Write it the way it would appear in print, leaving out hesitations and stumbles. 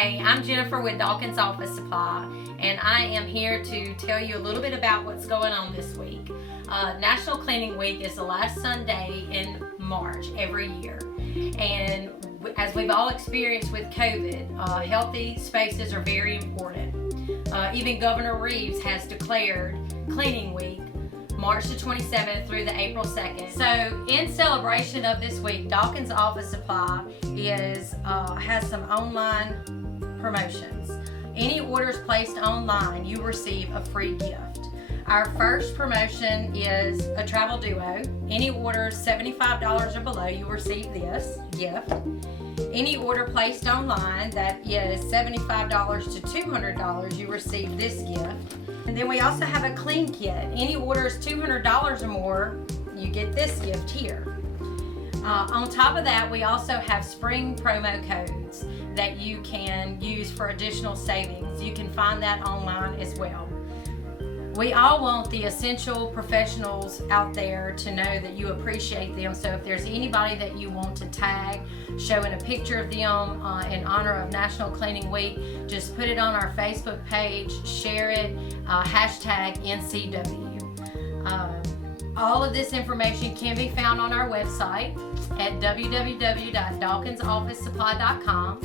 Hey, I'm Jennifer with Dawkins Office Supply, and I am here to tell you a little bit about what's going on this week. National Cleaning Week is the last Sunday in March every year, and as we've all experienced with COVID, healthy spaces are very important. Even Governor Reeves has declared Cleaning Week March the 27th through the April 2nd. So in celebration of this week, Dawkins Office Supply has some online promotions. Any orders placed online, you receive a free gift. Our first promotion is a travel duo. Any orders $75 or below, you receive this gift. Any order placed online that is $75 to $200, you receive this gift. And then we also have a clean kit. Any orders $200 or more, you get this gift here. On top of that, we also have spring promo codes that you can use for additional savings. You can find that online as well. We all want the essential professionals out there to know that you appreciate them. So if there's anybody that you want to tag, showing a picture of them in honor of National Cleaning Week, just put it on our Facebook page, share it, hashtag NCW. All of this information can be found on our website at www.dawkinsofficesupply.com.